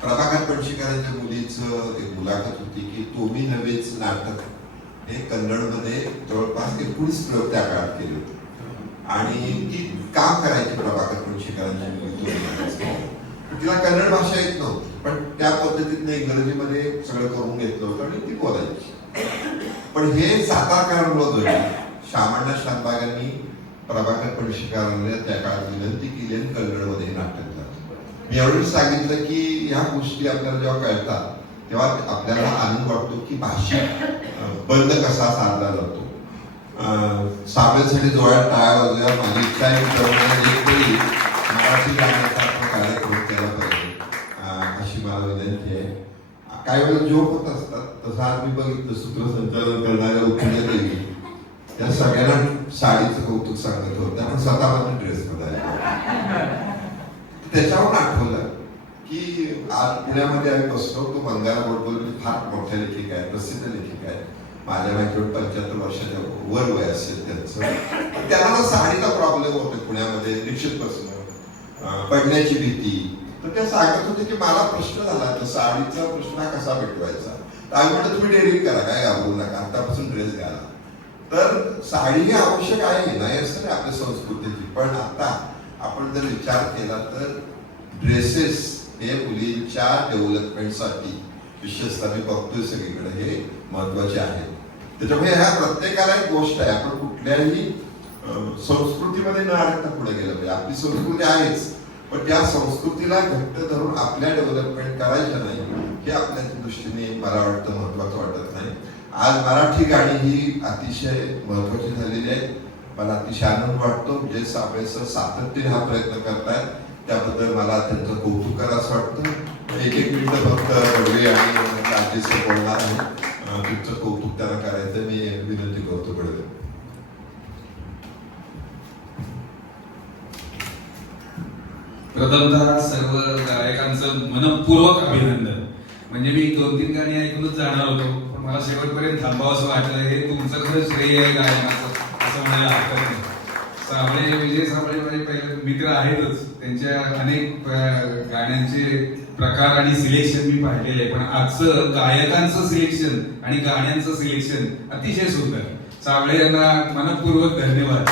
प्रभाकर पणशीकरांच्या मुलीचं एक मुलाखत होती की तुम्ही नव्हेच नाटक हे कन्नडमध्ये जवळपास 19 प्रयोग त्या काळात केले होते आणि ती काम करायची प्रभाकर पणशीकरांची मुली. तिला कन्नड भाषा येत नव्हती पण त्या पद्धतीने इंग्रजीमध्ये सगळं करून घेतलं होतं आणि ती बोलायची. पण हे सातारकरांमुळे घडले. शामण्णा शानबागांनी प्रभाकर पणशीकरांना त्या काळात विनंती केली आणि कन्नडमध्ये नाटक झालं. मी एवढंच सांगितलं की ह्या गोष्टी आपल्याला जेव्हा कळतात तेव्हा आपल्याला आनंद वाटतो की भाषिक बंद कसा साधला जातो. साबेसाठी डोळ्यात टाळ्या वाजूया. माझी इच्छा आहे की मराठी गाण्याचा आपण कार्यक्रम केला पाहिजे अशी मला विनंती आहे. काही वेळेला जोक होत असतात. तसं आज मी बघितलं सूत्रसंचालन करणाऱ्या उखण्या देवी त्या सगळ्यांना साडीचं कौतुक सांगत होत्या पण स्वतः माझा ड्रेस बदलला. त्याच्यावर आठवलं की आज पुण्यामध्ये आम्ही बसलो. तो बंगारा गोडबोले फार मोठ्या लेखिका आहेत, प्रसिद्ध लेखिका आहेत. माझ्या माहितीवर 75 वर्षाच्या वर वय असेल त्यांचं. त्यांना साडीचा प्रॉब्लेम होतो पुण्यामध्ये निश्चित बसणं, पडण्याची भीती. तर त्या सांगत होते की मला प्रश्न झाला तर साडीचा प्रश्न कसा मिटवायचा. तर आम्ही म्हणतो तुम्ही डेअरिंग करा, काय घाबरू नका, आतापासून ड्रेस घाला. तर साडी ही आवश्यक आहे, नाही असं नाही आपल्या संस्कृतीची. पण आता आपण जर विचार केला तर ड्रेसेस हे मुलींच्या डेव्हलपमेंटसाठी विशेषतः मी बघतोय सगळीकडे हे महत्वाचे आहेत. त्याच्यामुळे ह्या प्रत्येकाला एक गोष्ट आहे, आपण कुठल्याही संस्कृतीमध्ये न अडकता पुढे गेलं पाहिजे. आपली संस्कृती आहेच पण त्या संस्कृतीला घट्ट धरून आपल्या डेव्हलपमेंट करायचं नाही हे आपल्या दृष्टीने मला वाटतं महत्वाचं वाटत नाही. आज मराठी गाणी ही अतिशय महत्वाची झालेली आहेत. मला अतिशय आनंद वाटतो. विजय साबळे सर सातत्याने हा प्रयत्न करतायत त्याबद्दल मला त्यांचं कौतुक करावं असं वाटतं. एक मिनिट फक्त रवी आणि राजेश बोलणार आहे. तुमचं कौतुक त्यांना करायचं मी विनंती करतो. कडे प्रथमतः सर्व गायकांचं मनपूर्वक अभिनंदन. म्हणजे मी 2-3 गाणी ऐकूनच जाणार होतो पण मला शेवटपर्यंत थांबावं असं वाटलं. हे तुमचं खरं श्रेय आहे गायनाचं असं म्हणायला हरकत नाही. साबळे विजय साबळे माझे पहिले मित्र आहेतच. त्यांच्या अनेक गाण्यांचे प्रकार आणि सिलेक्शन मी पाहिलेले आहे पण आजचं गायकांचं सिलेक्शन आणि गाण्यांचं सिलेक्शन अतिशय सुंदर. साबळे यांना मनपूर्वक धन्यवाद.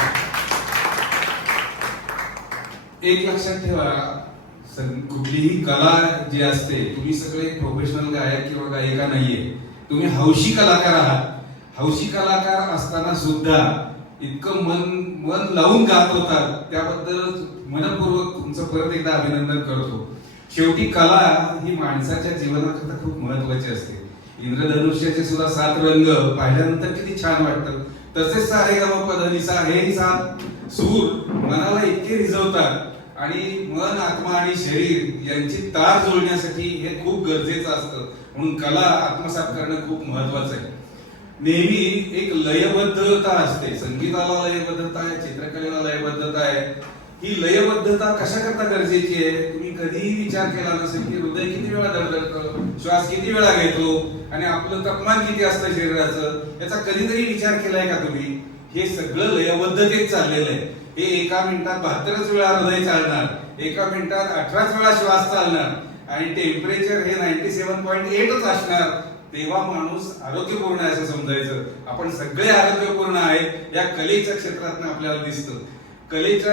एक लक्षात ठेवा कुठलीही कला जी असते, तुम्ही सगळे प्रोफेशनल गायक किंवा गायिका नाहीये, तुम्ही हौशी कलाकार आहात. हौशी कलाकार असताना सुद्धा इतकं मन लावून गात होतात त्याबद्दल मनपूर्वक तुमचं परत एकदा अभिनंदन करतो. शेवटी कला ही माणसाच्या जीवनाकरता खूप महत्वाची असते. इंद्रधनुष्याचे सुद्धा 7 रंग पाहिल्यानंतर किती छान वाटतं. तसेच सारेगमपधनिसा हे 7 सूर मनाला इतके रिझवतात आणि मन, आत्मा आणि शरीर यांची तार जुळण्यासाठी हे खूप गरजेचं असतं. म्हणून कला आत्मसात करणं खूप महत्वाचं आहे. नेहमी एक लयबद्धता असते. संगीताला लयबद्धता आहे, चित्रकलेला लयबद्धता आहे. ही लयबद्धता कशा करता गरजेची आहे. तुम्ही कधीही विचार केला नसेल की हृदय किती वेळा धडधडतं, श्वास किती वेळा घेतो आणि आपलं तापमान किती असतं शरीराचं, याचा कधीतरी विचार केलाय का तुम्ही. हे सगळं लयबद्धतेत चाललेलं आहे. हे एका मिनिटात 72 वेळा हृदय चालणार, एका मिनिटात 18 वेळा श्वास चालणार आणि टेम्परेचर हे 97.8च असणार. तेव्हा माणूस आरोग्यपूर्ण आहे असं समजायचं. आपण सगळे आरोग्यपूर्ण आहेत या कलेच्या क्षेत्रातून आपल्याला दिसतं. कलेचा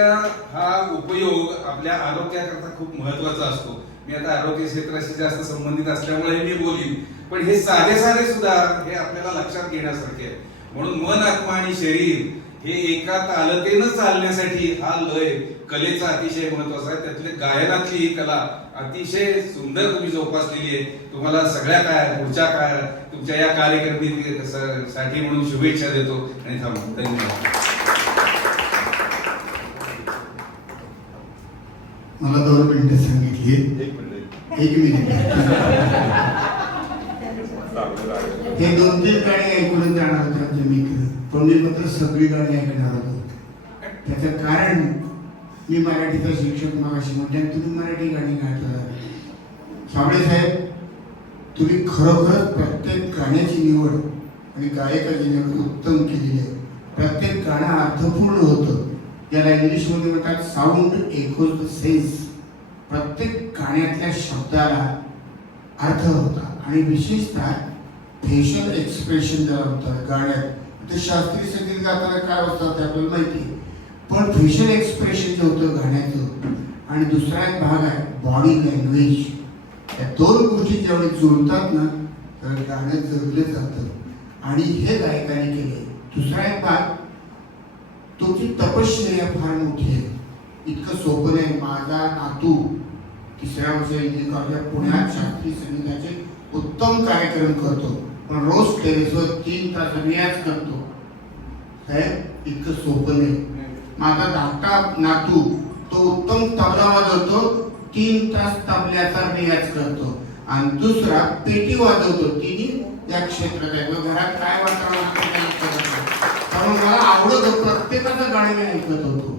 हा उपयोग आपल्या आरोग्याकरता खूप महत्वाचा असतो. मी आता आरोग्य क्षेत्राशी जास्त संबंधित असल्यामुळे मी बोलीन पण हे साधे सुद्धा हे आपल्याला लक्षात घेण्यासारखे आहे. म्हणून मन, आत्मा आणि शरीर हे एका तालतेनं चालण्यासाठी हा लय कलेचा अतिशय महत्वाचा आहे. त्यातले गायनातली ही कला अतिशय सुंदर तुम्ही जोपासलेली आहे. तुम्हाला सगळ्या पुढच्या तुमच्या या कार्यक्रमासाठी म्हणून शुभेच्छा देतो आणि थांबतो. धन्यवाद. मला 2 मिनिटं सांगितली. 1 मिनिट. हे 2-3 गाणी ऐकून जाणार होते आमचे मित्र पण मी मात्र सगळी गाणी ऐकणार होतो. त्याचं कारण मी मराठीचा शिक्षक मागाशी म्हटले तुम्ही मराठी गाणी गाता. साबळे साहेब तुम्ही खरोखरच प्रत्येक गाण्याची निवड आणि गायकाची निवड उत्तम केलेली आहे. प्रत्येक गाणं अर्थपूर्ण होतं. त्याला इंग्लिशमध्ये म्हणतात साऊंड एकोज द सेन्स. प्रत्येक गाण्यातल्या शब्दाला अर्थ होता आणि विशेषतः फेशियल एक्सप्रेशन जर होतं गाण्यात. ते शास्त्रीय संगीत गाताना काय असतं ते आपल्याला माहिती आहे, पण फेशियल एक्सप्रेशन जे होतं गाण्याचं आणि दुसरा एक भाग आहे बॉडी लँग्वेज, या दोन गोष्टी जेवढे जुळतात ना तर गाणं जगलं जातं आणि हे गायकाने केले. दुसरा एक भाग, तुमची तपश्चर्या फार मोठी आहे, इतकं सोपं नाही. माझा नातू 3ऱ्या वर्षी इंजिनिअरिंग कॉलेजात पुण्यात शास्त्रीय संगीताचे उत्तम कार्यक्रम करतो, पण रोज टेरेसवर 3 तास रियाज करतो. हे इतकं सोपं नाही. माझा धाकटा नातू तो उत्तम तबला वाजवतो, 3 तास तबल्याचा रियाज करतो आणि दुसरा पेटी वाजवतो. तिन्ही या क्षेत्रात आहे. घरात काय वातावरण त्यामुळे मला आवडत होतं, प्रत्येकाचं गाणं मी ऐकत होतो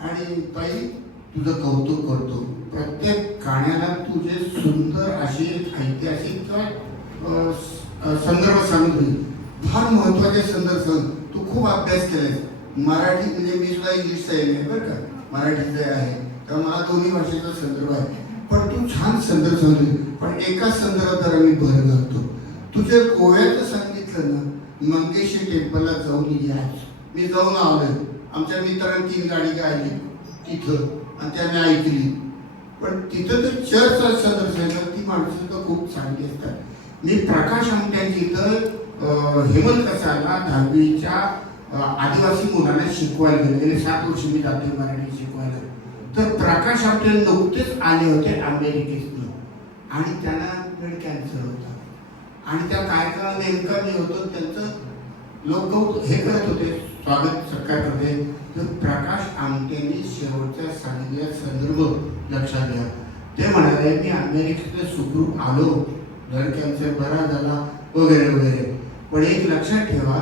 आणि ताई तुझं कौतुक करतो. प्रत्येक गाण्याला तुझे सुंदर अशी ऐतिहासिक किंवा संदर्भ सांगितली, फार महत्वाचे संदर्भ. तू खूप अभ्यास केलाय. मराठी म्हणजे मी सुद्धा इंग्लिशचा आहे बरं का, मराठीचं आहे तर मला दोन्ही भाषेचा संदर्भ आहे, पण तू छान संदर्भ सांगितले. पण एका संदर्भात जरा मी भर घालतो. तुझे गोव्याचं सांगितलं ना, मंगेशी टेम्पलला जाऊन या. मी जाऊन आलोय, आमच्या मित्रांनी 3 गाडी गायली तिथं आणि त्याने ऐकली, पण तिथं तर चर्चचा संदर्भ सांगितलं. ती माणसं सुद्धा खूप चांगली असतात. मी प्रकाश आमट्यांची इथं हेमंत कसाला 10वीच्या आदिवासी मुलांना शिकवायला गेले. 7 वर्ष मी जाते मराठी शिकवायला. तर प्रकाश आमटे नुकतेच आले होते अमेरिकेतून आणि त्यांना ब्लड कॅन्सर होता आणि त्या कार्यक्रमाला नेमका मी होतो. त्यांचं लोक हे करत होते, स्वागत सत्कार करते. तर प्रकाश आमटेंनी शेवटच्या सांगितलेला संदर्भ लक्षात घ्या. ते म्हणाले मी अमेरिकेतून सुखरूप आलो, ब्लड कॅन्सर बरा झाला वगैरे वगैरे, पण एक लक्षात ठेवा,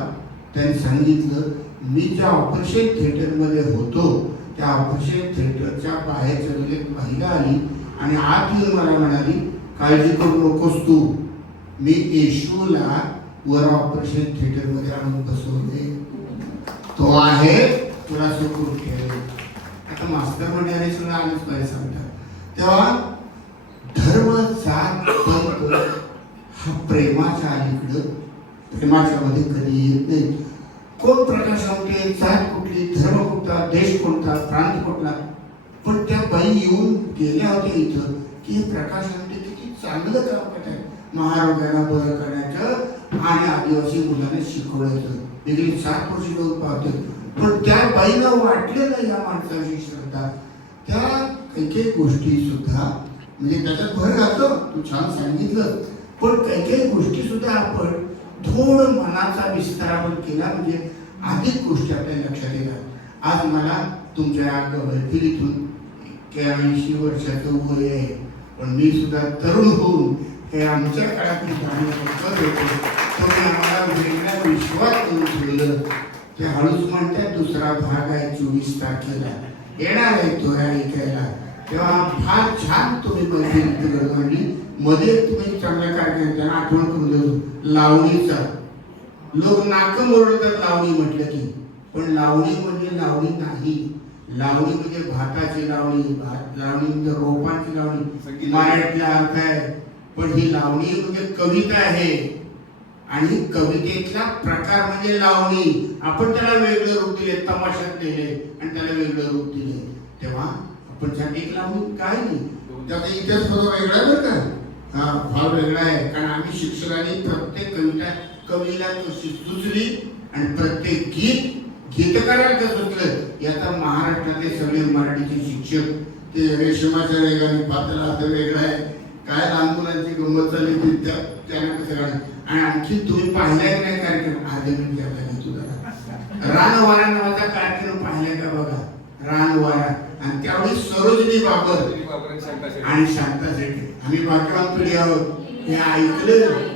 त्यांनी सांगितलं मी ज्या ऑपरेशन थिएटरमध्ये होतो त्या ऑपरेशन थिएटरच्या बाहेरच्या एक महिला आली आणि आत येऊन मला म्हणाली काळजी करू नकोस तू, मी येशूला वर ऑपरेशन थिएटरमध्ये आणून बसवले, तो आहे तुला सुखरूप ठेवेल. आता मास्तर म्हणजे सुद्धा आलीच पाहिजे सांगतात. तेव्हा धर्म जात पंथ हा प्रेमाच्या अलीकडं, प्रेमाच्या मध्ये कधी येत नाही. कोण प्रकाश आमटे, जात कुठली, धर्म कुठला, देश कोणता, प्रांत कुठला, पण त्या बाई येऊन गेल्या होत्या इथं की हे प्रकाश आमटे किती चांगलं काम करतात, महारोग्याला बरं करण्याचं आणि आदिवासी मुलांना शिकवण्याचं. गेली 7 वर्ष लोक पाहतात, पण त्या बाईला वाटलेलं या माणसाची श्रद्धा. त्या काही गोष्टी सुद्धा म्हणजे त्याच्यात भर घालतो, तू छान सांगितलं, पण काही गोष्टी सुद्धा आपण थोडं मनाचा विस्तार आपण केला म्हणजे अधिक गोष्टी आपल्या लक्षात येतात. आज मला तुमच्या मैत्रिणीतून 81 वर्षाचं वय आहे, पण मी सुद्धा तरुण होऊन हे आमच्या काळातली गाणी करत होतो. तुम्ही आम्हाला वेगळ्या विश्वास करून ठेवलं. ते हळूच म्हणतात दुसरा भाग आहे 24 तारखेला येणार आहे तो ऐकायला. तेव्हा फार छान तुम्ही मैत्रिणी घडवली. मध्ये तुम्ही चांगल्या कार्यक्रम त्यांना आठवण करून देतो लावणीचा. लोक नाकं मोडतात लावणी म्हटलं की, पण लावणी म्हणजे लावणी नाही. लावणी म्हणजे भाताची लावणी, लावणी म्हणजे रोपांची लावणी, मराठीला अर्थ आहे. पण ही लावणी म्हणजे कविता आहे आणि कवितेतला प्रकार म्हणजे लावणी. आपण त्याला वेगळं रूप दिले, तमाशात दिले आणि त्याला वेगळं रूप दिले. तेव्हा आपण साठी लावणी काय नाही, त्याचा इतिहास थोडा वेगळा आहे बरं का, हा फार वेगळा आहे. कारण आम्ही शिक्षकांनी प्रत्येक कवीला कशी सुचली आणि प्रत्येक गीतकाराला कसं सुचलं याचा महाराष्ट्रातले सगळे मराठीचे शिक्षक ते रेशमाच्या वेगाने पातळा आता वेगळा आहे. काय लहान मुलांची गंमत चालली त्यांना कसं काढलं. आणि आणखी तुम्ही पाहिलाय नाही कार्यक्रम आधी तुझा रानवारा नावाचा कार्यक्रम पाहिलाय का बघा, रानवारा. आणि त्यावेळी सरोजिनी बाबर आणि शांता शेट्टी, आम्ही भाग्यवान पिढी आहोत, हे ऐकलं.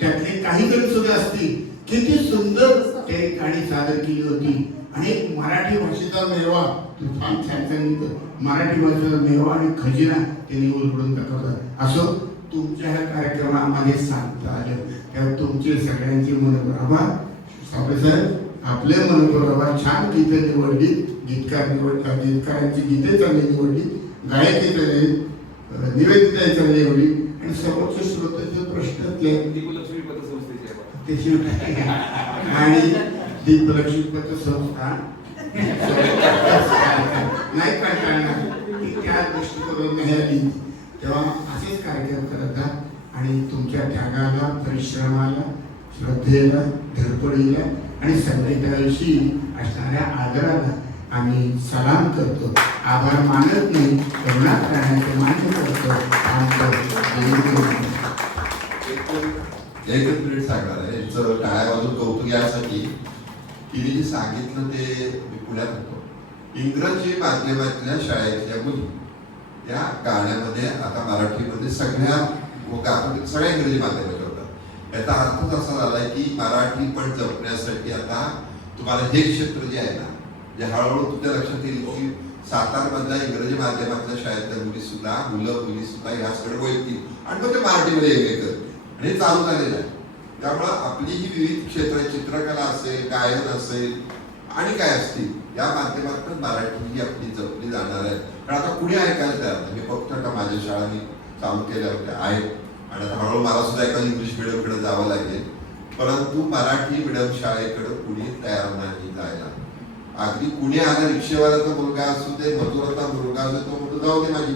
त्यातले काही जण सुद्धा असतील, किती सुंदर त्यांनी गाणी सादर केली होती. आणि मराठी भाषेचा मेवा तू फार छान सांगितलं, मराठी भाषेचा मेवा आणि खजिना त्यांनी उलगडून दाखवतात. असं तुमच्या ह्या कार्यक्रमामध्ये सांगता आलं, तेव्हा तुमचे सगळ्यांचे मनोभाव आभार. साहेब आपले मनोभाव छान गीतं निवडली, गीतकारांची गीते चांगली निवडली गायकी चालेल, निवेदिता चालेल एवढी, आणि समोरचे श्रोत्याचे प्रश्न दीपलक्ष्मी पतसंस्थेची आहे बघा. त्याची आणि दीपलक्ष्मी पतसंस्था नाही करताना ती त्या दृष्टीकोनातून हे आली. तेव्हा असेच कार्यक्रम करत जा आणि तुमच्या त्यागाला, परिश्रमाला, श्रद्धेला, धडपडीला आणि संगीताविषयी असणाऱ्या आदराला आम्ही सलाम करतो. आभार मानत नाही, करुणा करण्याचे मान्य करतो. एकच मिनिट सांगणार आहे. यांचं टाळ्या वाजून कौतुक यासाठी तिने जे सांगितलं ते मी पुण्यात होतो. इंग्रजी माध्यमातल्या शाळेतल्या मुली या गाण्यामध्ये आता मराठीमध्ये सगळ्या इंग्रजी माध्यमाच्या होतात. याचा अर्थच असा झालाय की मराठी पण जपण्यासाठी आता तुम्हाला हे क्षेत्र जे आहे ना, जे हळूहळू तुमच्या लक्षात येईल की सातारमधल्या इंग्रजी माध्यमातल्या शाळेतल्या मुली सुद्धा, मुली सुद्धा ह्या सगळं बोलतील आणि मग ते मराठीमध्ये एक करतील आणि हे चालू झालेलं आहे. त्यामुळं आपली ही विविध क्षेत्र, चित्रकला असेल, गायन असेल आणि काय असतील, या माध्यमातून मराठी ही आपली जपली जाणार आहे. कारण आता कुणी ऐकायला तयार नाही. मी फक्त आता माझ्या शाळांनी चालू केल्या होत्या आहेत आणि आता हळूहळू मला सुद्धा एका इंग्लिश मिडियमकडे जावं लागेल, परंतु मराठी मिडियम शाळेकडे कुणी तयार नाही जायला. अगदी कुणी आला, रिक्षेवाल्याचा मुलगा असू दे, मजुराचा मुलगा असू दे, तो म्हणतो जाऊ दे माझी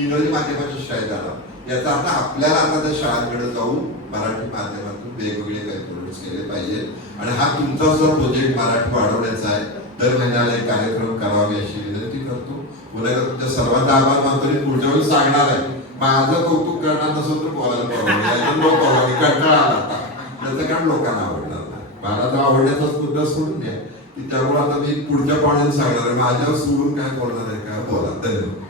इंग्रजी माध्यमाच्या शाळेत आला. याचा अर्थ आपल्याला आता त्या शाळांकडे जाऊन मराठी माध्यमातून वेगवेगळे काही प्रोजेक्ट केले पाहिजे. आणि हा तुमचा जो प्रोजेक्ट मराठी वाढवण्याचा आहे, दर महिन्याला एक कार्यक्रम करावे अशी विनंती करतो. पुन्हा तुमच्या सर्वांचा आभार मानतो. पुढच्या वेळी सांगणार आहे, माझं कौतुक करणार नसेल तर बोलायला कंटाळा आला त्याचं कारण लोकांना आवडणार नाही. मला तर आवडण्याचाच मुद्दा सोडून द्या की त्यामुळे आता मी पुढच्या पाण्याने सांगणार आहे, माझ्यावर सोडून काय बोलणार आहे का बोला. धन्यवाद.